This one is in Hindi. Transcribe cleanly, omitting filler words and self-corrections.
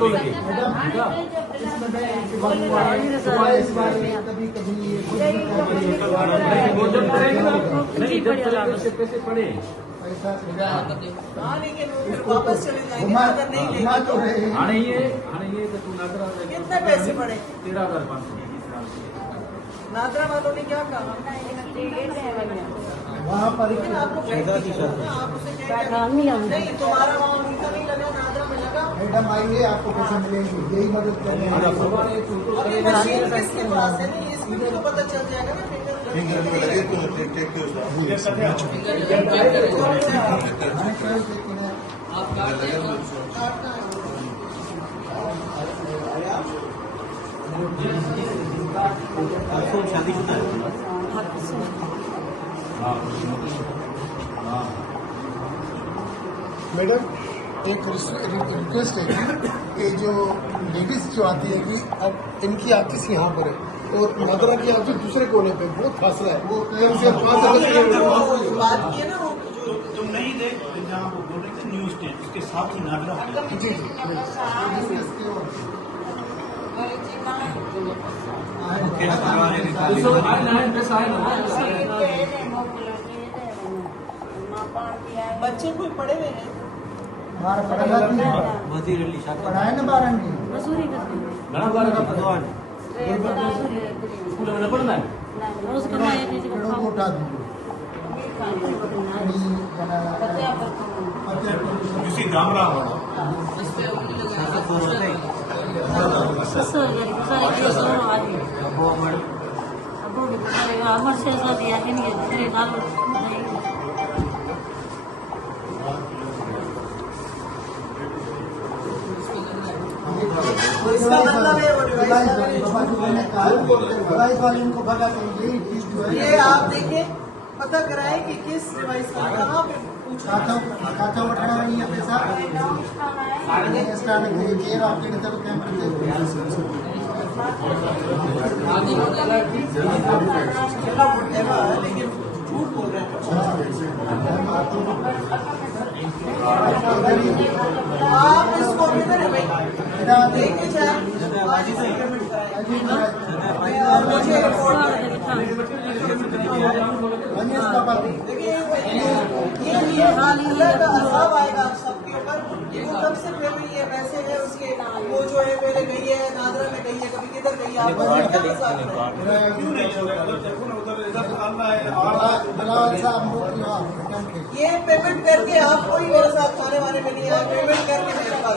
तो लगे वो जब करेंगे ना, नहीं जब करेंगे उससे पैसे पड़े वापस चले जाएंगे अगर नहीं लेंगे। आने ये तो तू नादरा कितने पैसे पड़े? 13,500 नादरा वालों ने क्या कहा? वहाँ पर लेकिन आपको आप उसे नहीं तुम्हारा वहाँ उनका नहीं लगा, नादरा में लगा। मैडम आइए, आपको पैसे मिलेंगे, यही मदद कर रहे हैं। अब ये मशीन किसके पास है? नहीं इसमें भी तो पता चल जाएगा ना फिंगर में लगे तो शादीशुदा है। मैडम एक रिक्वेस्ट है कि जो लेडीज जो आती है कि अब इनकी ऑफिस यहाँ पर है और नादरा की ऑफिस दूसरे कोने पे, बहुत फासला है, वो इनसे 5 बात की है ना वो तुम नहीं देख जहाँ वो बोल रहे थे न्यूज टेन उसके साथ ही नादरा जी बच्चे कोई पढ़े हुए हैं? बाहर पढ़ाए ना 12 में घना बार का भगवान स्कूल में पढ़ना है पेड़ों को उठा दीजिए। किसी गामड़ा इसका मतलब है वो डिवाइस वाले इनको भगा कर यही चीज जो है। ये आप देखिए पता कराए कि किस डिवाइस का कहाँ पे पूछा खाता उठाना नहीं है पैसा स्टार्ट कीजिए आपके तरफ कैंप लेकिन झूठ बोल रहे हैं। आप इसको किधर है भाई लेके जाए आज ही पेमेंट कराए और मुझे रिपोर्ट ये अल्लाह का अज़ाब आएगा आप सबके ऊपर। ये तब से फिर ये पैसे है उसके वो जो है पहले गई है नादरा में गई है कभी किधर गई है आपको क्या हिसाब है? क्यों नहीं चल रहा उधर इधर निकालना है ये पेमेंट करके आप कोई मेरे साथ खाने वाने में नहीं आए, पेमेंट करके मेरे पास